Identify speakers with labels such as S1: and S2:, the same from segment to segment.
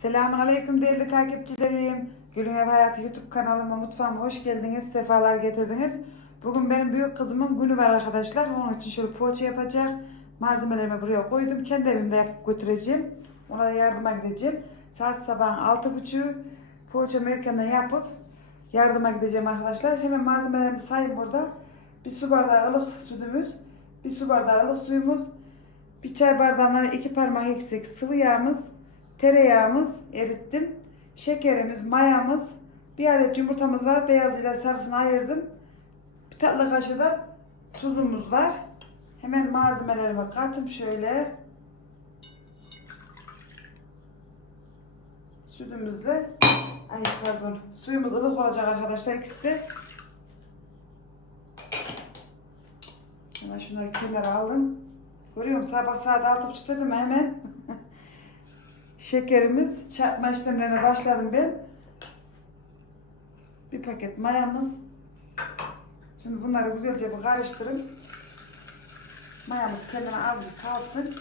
S1: Selamun Aleyküm değerli takipçilerim. Gülün Ev Hayatı YouTube kanalıma mutfağıma hoş geldiniz. Sefalar getirdiniz. Bugün benim büyük kızımın günü var arkadaşlar. Onun için şöyle poğaça yapacak. Malzemelerimi buraya koydum. Kendi evimde yapıp götüreceğim. Ona da yardıma gideceğim. Saat sabahın altı buçuğu poğaçamı erkenden yapıp yardıma gideceğim arkadaşlar. Hemen malzemelerimi sayayım burada. Bir su bardağı ılık sütümüz. Bir su bardağı ılık suyumuz. Bir çay bardağına iki parmak eksik sıvı yağımız. Tereyağımız erittim. Şekerimiz, mayamız, bir adet yumurtamız var. Beyaz ile sarısını ayırdım. Bir tatlı kaşığı da tuzumuz var. Hemen malzemelerimi kattım şöyle. Sütümüzle ay pardon suyumuz ılık olacak arkadaşlar ikisi de. Hemen şunları kenara aldım. Görüyorum sabah saat altı buçuk dedim hemen. Şekerimiz, çarpma işlemlerine başladım ben. Bir paket mayamız. Şimdi bunları güzelce bir karıştırın. Mayamız kendine az bir salsın.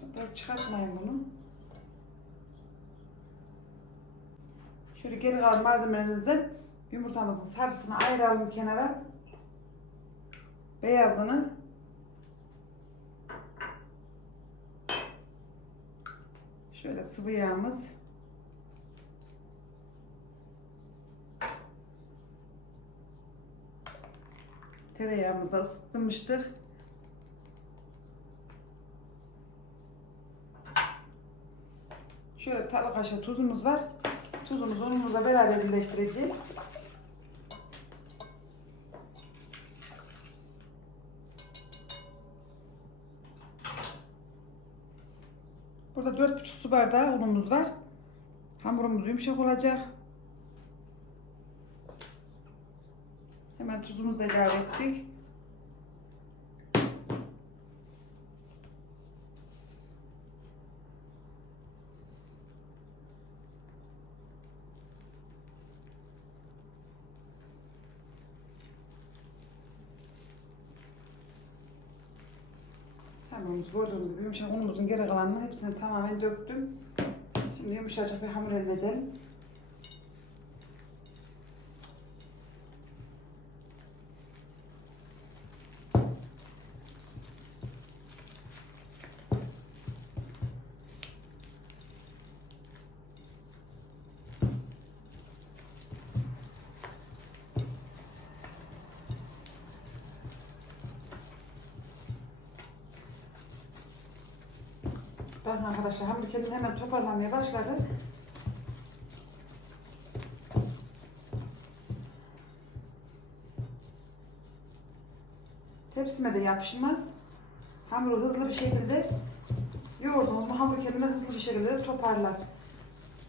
S1: Hatta çıkartmayın bunu. Şöyle geri kalan malzemelerimizden yumurtamızın sarısını ayıralım kenara. Beyazını şöyle sıvı yağımız tereyağımızı da ısıtmıştık. Şöyle tatlı kaşığı tuzumuz var. Tuzumuzu unumuzla beraber birleştireceğiz. Burada 4,5 su bardağı unumuz var. Hamurumuz yumuşak olacak. Hemen tuzumuzu da ilave ettik. Hamurumuz gördüğünüz gibi yumuşak unumuzun geri kalanını hepsini tamamen döktüm. Şimdi yumuşacık bir hamur elde edelim. Bakın arkadaşlar hamur kendini hemen toparlamaya başladı. Tepsime de yapışmaz. Hamuru hızlı bir şekilde yoğurdunuz mu hamur kendini hızlı bir şekilde toparlar.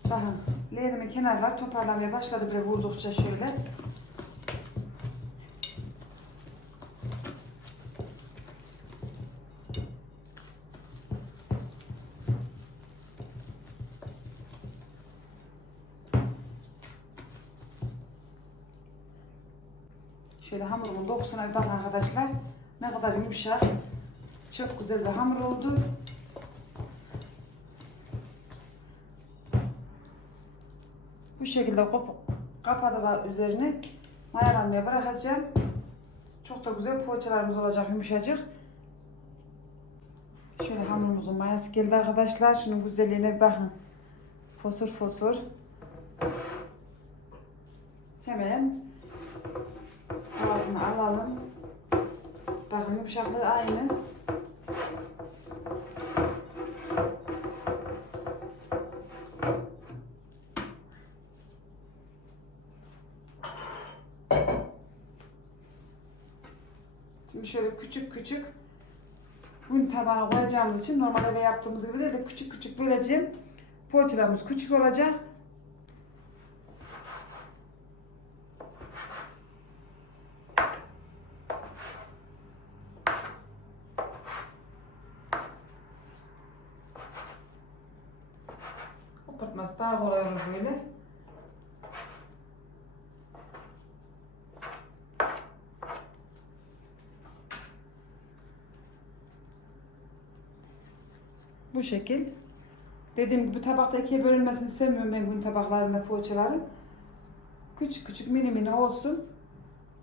S1: Bakın leğenimin kenarlar toparlamaya başladı böyle vurdukça şöyle. Şöyle hamurumun dokusuna bir bakın arkadaşlar. Ne kadar yumuşak. Çok güzel bir hamur oldu. Bu şekilde kop- kapadı ve üzerine mayalanmaya bırakacağım. Çok da güzel poğaçalarımız olacak yumuşacık. Şöyle hamurumuzun mayası geldi arkadaşlar. Şunun güzelliğine bakın. Fosur fosur. Hemen Havasını alalım. Bakın yumuşaklığı aynı. Şimdi şöyle küçük küçük gün tabağına koyacağımız için normal eve yaptığımız gibi de küçük küçük böleceğim. Poğaçalarımız küçük olacak. kıpırtması daha kolay olur böyle. Bu şekil. Dediğim gibi tabakta ikiye bölünmesini sevmiyorum ben gün tabaklarında poğaçaların. Küçük küçük mini mini olsun.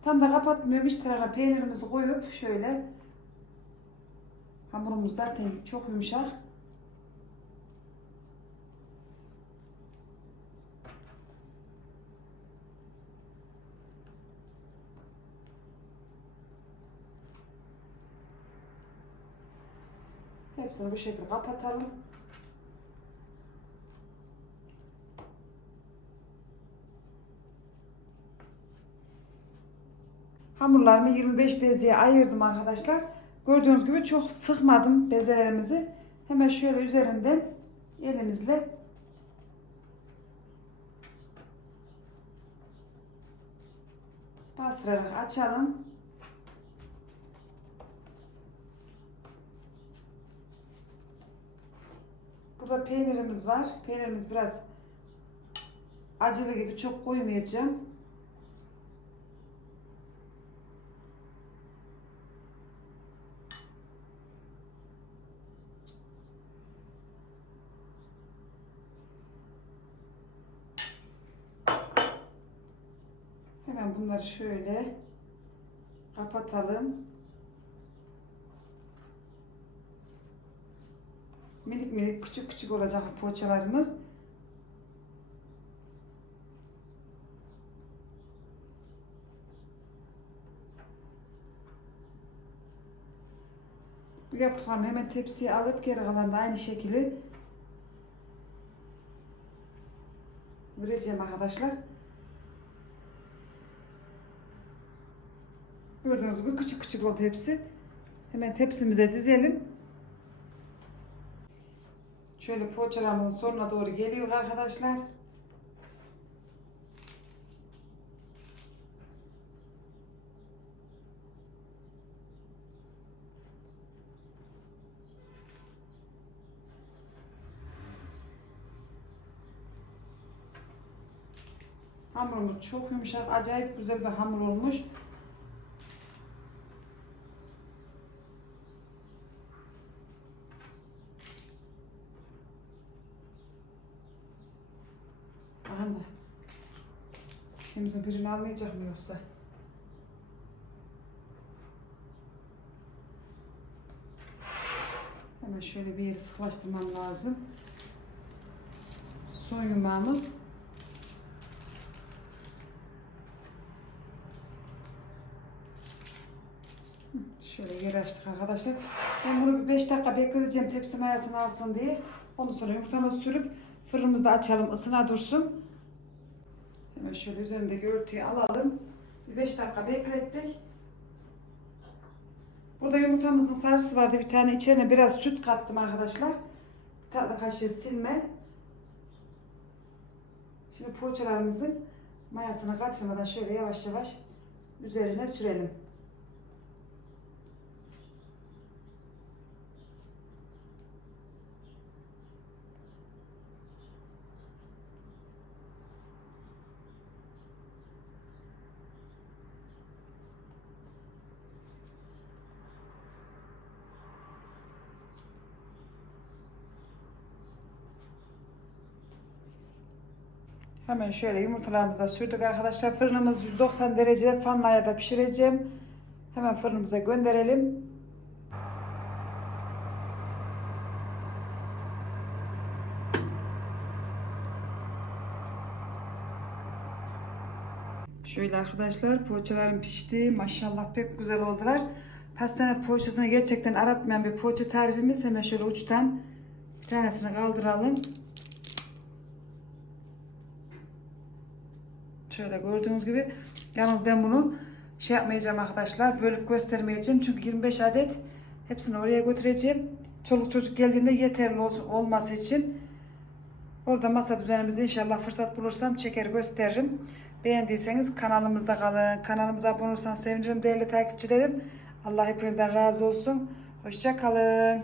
S1: Tam da kapatmıyorum. İç tarafına peynirimizi koyup şöyle hamurumuz zaten çok yumuşak. Hepsini bu şekilde kapatalım. Hamurlarımı 25 bezeye ayırdım arkadaşlar. Gördüğünüz gibi çok sıkmadım bezelerimizi. Hemen şöyle üzerinden elimizle bastırarak açalım. Burada peynirimiz var. Peynirimiz biraz acılı gibi çok koymayacağım. Hemen bunları şöyle kapatalım. Minik minik küçük küçük olacak poğaçalarımız. Bu yaptıklarımı hemen tepsiye alıp geri kalan da aynı şekilde vereceğim arkadaşlar. Gördüğünüz gibi küçük küçük oldu hepsi. Hemen tepsimize dizelim. Şöyle poğaçalarımızın sonuna doğru geliyor arkadaşlar. Hamurumuz çok yumuşak, acayip güzel bir hamur olmuş. Birini almayacak mı yoksa? Hemen şöyle bir yeri sıklaştırmam lazım. Son yumağımız. Şöyle yer açtık arkadaşlar. Ben bunu bir 5 dakika bekleteceğim tepsi mayasını alsın diye. Ondan sonra yumurtamızı sürüp fırınımızda açalım ısına dursun. Hemen şöyle üzerindeki örtüyü alalım. Bir 5 dakika beklettik. Burada yumurtamızın sarısı vardı. Bir tane içine biraz süt kattım arkadaşlar. Tatlı kaşığı silme. Şimdi poğaçalarımızın mayasını kaçırmadan şöyle yavaş yavaş üzerine sürelim. Hemen şöyle yumurtalarımızı da sürdük arkadaşlar. Fırınımız 190 derecede fanlı ayarda pişireceğim. Hemen fırınımıza gönderelim. Şöyle arkadaşlar poğaçalarım pişti. Maşallah pek güzel oldular. Pastane poğaçasını gerçekten aratmayan bir poğaça tarifimiz. Hemen şöyle uçtan bir tanesini kaldıralım. Şöyle gördüğünüz gibi. Yalnız ben bunu şey yapmayacağım arkadaşlar. Bölüp göstermeyeceğim. Çünkü 25 adet hepsini oraya götüreceğim. Çoluk çocuk geldiğinde yeterli olsun, olması için. Orada masa düzenimizi inşallah fırsat bulursam çeker gösteririm. Beğendiyseniz kanalımızda kalın. Kanalımıza abone olursanız sevinirim değerli takipçilerim. Allah hepinizden razı olsun. Hoşça kalın.